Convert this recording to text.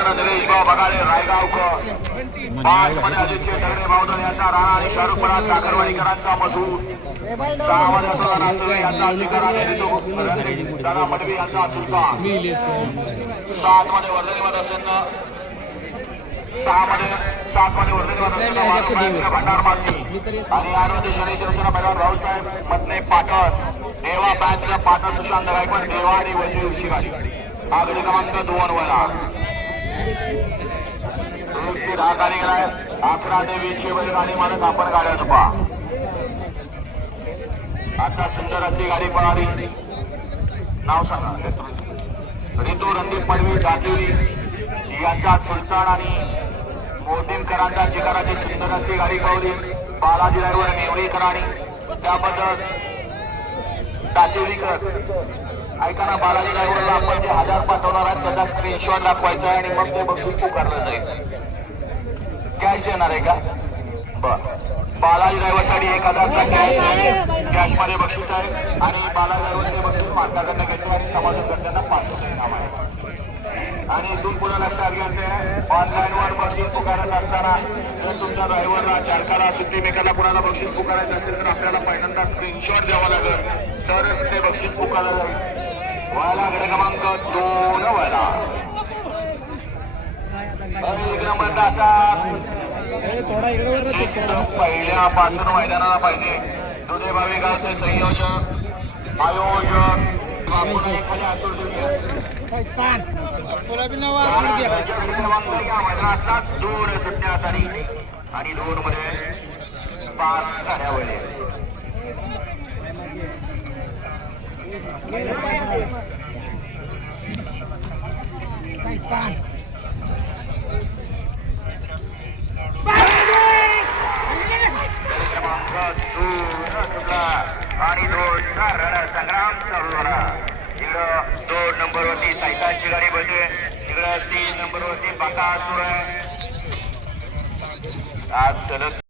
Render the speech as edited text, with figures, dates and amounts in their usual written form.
क्षेत्ररक्षण निलेश भाऊ बघाले रायगावकर. 5 मध्ये अजितचे दगडे बावधन यांचा राणा आणि शाहरुख पराग काकरवाडीकरांचा मधू. 6 मध्ये अतुल नासुरे यांचा अधिकार आणि ऋतू दादा मडवी यांचा सुलतान. 7 मध्ये वर्धनीमध्ये असेल 7 मध्ये वर्धनीमध्ये भंडार माती आणि 8 मध्ये शनी शिवसेना मैदान रावसाहेब मधने पाटस. देवा बँचला पाटस सुशांत गायकवाड देवा आणि वजीर शिवाजी. आगडी क्रमांक 2 वला 10 गाडी गेलाय. 11 ते 20 बैलगाडी मालक आपण गाड्या झोपा. आता सुंदर अशी गाडी पळाली. नाव सांगा. ऋतू रणदीप पडवी दाटिवली यांचा सुलतान आणि मोदीमकरांच्या चिकाराची सुंदर अशी गाडी पळवली. बालाजी ड्रायव्हर नेवळीकरांनी त्याबद्दल दाटिवलीकर ऐका ना. बालाजी ड्रायव्हरला आपण जे 1000 पाठवणार आहे त्याचा स्क्रीनशॉट दाखवायचा आहे आणि मग ते बक्षीस पुकारलं जाईल. कॅश देणार आहे का? बर. बालाजी ड्रायव्हरसाठी 1000चा कॅश मध्ये बक्षीस आहे आणि बालाजी ड्रायव्हरचे बक्षीस मालकाकडनं घ्यायचे आणि समाजकर्त्यांना पाठवण्याचे नाव आहे. आणि इथून पुढे लक्षात घ्यायचे ऑनलाईन वर बक्षीस पुकारत असताना जर तुमच्या ड्रायव्हरला चालकाला सुट्टी मेकरला कुणाला बक्षीस पुकारायचं असेल तर आपल्याला पहिल्यांदा स्क्रीनशॉट द्यावा लागेल तरच ते बक्षीस पुकारलं जाईल. व्हायला गड क्रमांक 2 व्हायला 1 नंबर तासात पहिल्यापासून मैदानाला पाहिजे. दुधे भावी गावचे संयोजक आयोजक दूर सुटण्यासाठी आणि 2 मध्ये 5 गाड्या वळले. आणि 2चा रणसंग्राम चालू झाला. इकडं 2 नंबरवरती सायकलची गाडी बसते. इकडं 3 नंबरवरती बाकासूर आहे. आज सलग